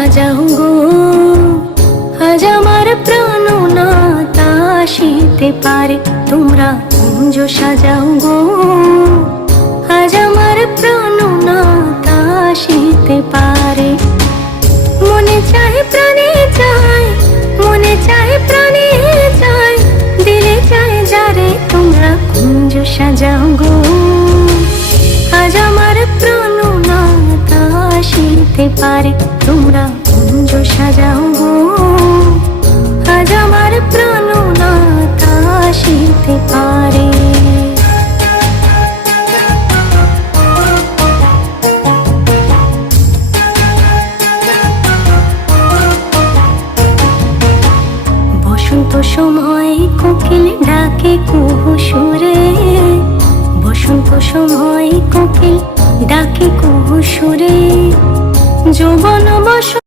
সাজাও গো, আজ আমার প্রাণ নাথ আসিতে পারে। তোমরা কুঞ্জ সাজাও গো, আজ আমার প্রাণ নাথ আসিতে পারে। মনে চায় প্রাণে চায়, মনে চায় প্রাণে চায়, দিলে চায় যারে। তোমরা কুঞ্জ সাজাও গো, আজ আমার প্রাণ নাথ আসিতে পারে। তোমরা কুঞ্জ সাজাও গো, আজ আমার প্রাণ নাথ আসিতে পারে। বসন্ত সময় কোকিল ডাকে কুহু সুরে, বসন্ত সময় কোকিল ডাকে কুহু সুরে। যৌবন বসন্ত